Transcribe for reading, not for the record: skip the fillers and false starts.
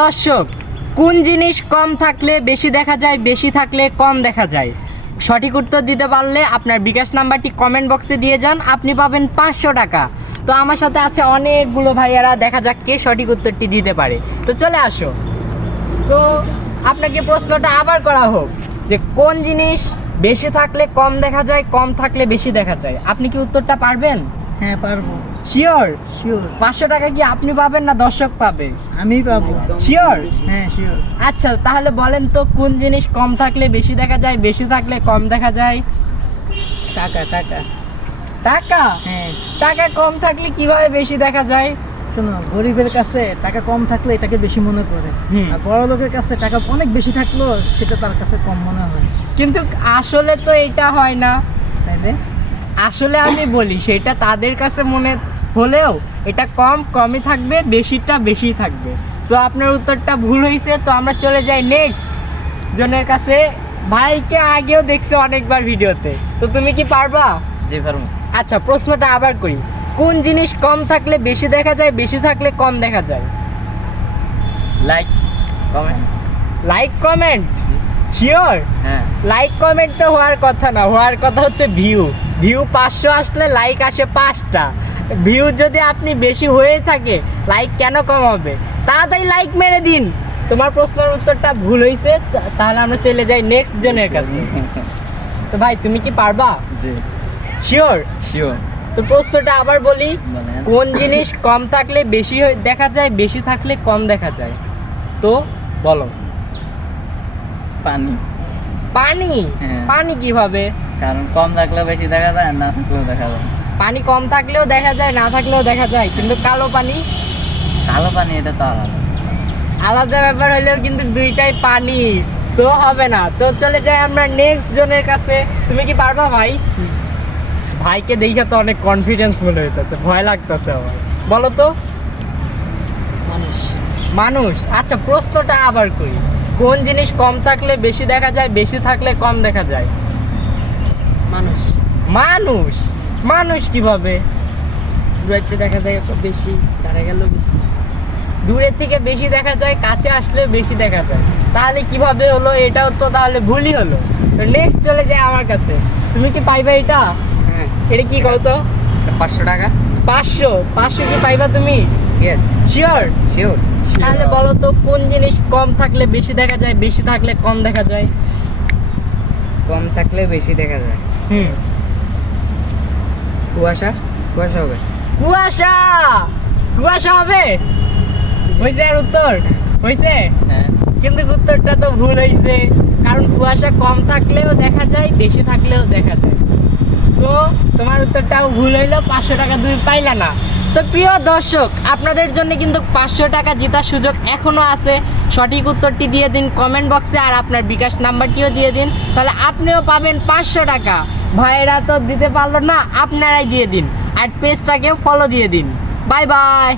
দর্শক, কোন জিনিস কম থাকলে বেশি দেখা যায়, বেশি থাকলে কম দেখা যায়? সঠিক উত্তর দিতে পারলে আপনার বিকাশ নাম্বারটি কমেন্ট বক্সে দিয়ে যান, আপনি পাবেন 500 টাকা। তো আমার সাথে আছে অনেকগুলো ভাইয়ারা, দেখা যাক কে সঠিক উত্তরটি দিতে পারে। তো চলে আসো। তো আপনাকে প্রশ্নটা আবার করা হোক যে কোন জিনিস বেশি থাকলে কম দেখা যায়, কম থাকলে বেশি দেখা যায়? আপনি কি উত্তরটা পারবেন? হ্যাঁ পারবো। শিওর? শিওর। 500 টাকা কি আপনি পাবেন না দর্শক পাবে? আমি পাবো। শিওর? হ্যাঁ শিওর। আচ্ছা, তাহলে বলেন তো কোন জিনিস কম থাকলে বেশি দেখা যায়, বেশি থাকলে কম দেখা যায়? টাকা টাকা। টাকা? হ্যাঁ টাকা কম থাকলে কিভাবে বেশি দেখা যায়? শোনো, গরিবের কাছে টাকা কম থাকলে এটাকে বেশি মনে করে, হুম। আর বড় লোকের কাছে টাকা অনেক বেশি থাকলেও সেটা তার কাছে কম মনে হয়। কিন্তু আসলে তো এটা হয় না। তাইলে আসলে আমি বলি সেটা তাদের কাছে মনে হলেও এটা কম কমই থাকবে, বেশিটা বেশি থাকবে। সো আপনার উত্তরটা ভুল হয়েছে। তো আমরা চলে যাই নেক্সট জনের কাছে। ভাইকে আগেও দেখছো অনেকবার ভিডিওতে, তো তুমি কি পারবা? জি পারবো। আচ্ছা, প্রশ্নটা আবার করি। কোন জিনিস কম থাকলে বেশি দেখা যায়, বেশি থাকলে কম দেখা যায়? Like comment. Like comment? Sure? হ্যাঁ লাইক কমেন্ট তো হওয়ার কথা না, হওয়ার কথা হচ্ছে ভিউ। ভিউ 500 আসলে লাইক আসে 5টা। ভিউ যদি আপনি বেশি হয়ে থাকে, লাইক কেন কম হবে? তাড়াতাড়ি লাইক মেরে দিন। তোমার প্রশ্নের উত্তরটা ভুল হয়েছে। তাহলে আমরা চলে যাই নেক্সট জনের কাছে। তো ভাই তুমি কি পারবা? জি শিওর? শিওর। তো প্রশ্নটা আবার বলি, বলেন। কোন জিনিস কম থাকলে বেশি দেখা যায়, বেশি থাকলে কম দেখা যায়? তো বলো। পানি। পানি? হ্যাঁ। পানি কিভাবে? কারণ কম থাকলেও বেশি দেখা যায়, আর না থাকলেও দেখা যায়। পানি কম থাকলেও দেখা যায়, না থাকলেও দেখা যায়, কিন্তু কালো পানি কালো পানি এটা তো আলাদা। আলাদা ব্যাপার হলেও কিন্তু দুইটাই পানি, সো হবে না। তো চলে যাই আমরা নেক্সট জনের কাছে। তুমি কি পারবা ভাই? ভাইকে দেখে তো অনেক কনফিডেন্স মনে হইতেছে, ভয় লাগতেছে আমার। বলো তো। মানুষ। মানুষ? আচ্ছা, প্রশ্নটা আবার করি। কোন জিনিস কম থাকলে বেশি দেখা যায়, বেশি থাকলে কম দেখা যায়? মানুষ। মানুষ? মানুষ কিভাবে? দূরত্বে দেখা যায় বেশি, দাঁড়া গেলেও বেশি। দূরের থেকে বেশি দেখা যায়, কাছে আসলে বেশি দেখা যায়। তাহলে কিভাবে হলো? এটাও তো তাহলে ভুলই হলো। নেক্সট চলে যায় আমার কাছে। তুমি কি পাইবা এটা? হ্যাঁ। এটা কি কও তো? 500 টাকা। 500 কি পাইবা তুমি? Yes sure? শিওর। তাহলে বলো তো কোন জিনিস কম থাকলে বেশি দেখা যায়, বেশি থাকলে কম দেখা যায়? কম থাকলে বেশি দেখা যায়। হুম। কুয়াশা। কুয়াশা হবে। কুয়াশা? কুয়াশা হবে? হয়েছে আর উত্তর? হয়েছে? হ্যাঁ। কিন্তু উত্তরটা তো ভুল হয়েছে, কারণ কুয়াশা কম থাকলেও দেখা যায়, বেশি থাকলেও দেখা যায়। সো তোমার উত্তরটাও ভুল হইলো, 500 টাকা তুমি পাইলা না। তো প্রিয় দর্শক, আপনাদের জন্য কিন্তু 500 টাকা জেতার সুযোগ এখনও আছে। সঠিক উত্তরটি দিয়ে দিন কমেন্ট বক্সে, আর আপনার বিকাশ নাম্বারটিও দিয়ে দিন, তাহলে আপনিও পাবেন 500 টাকা। ভাইয়েরা তো দিতে পারলো না, আপনারাই দিয়ে দিন, আর পেজটাকেও ফলো দিয়ে দিন। Bye bye.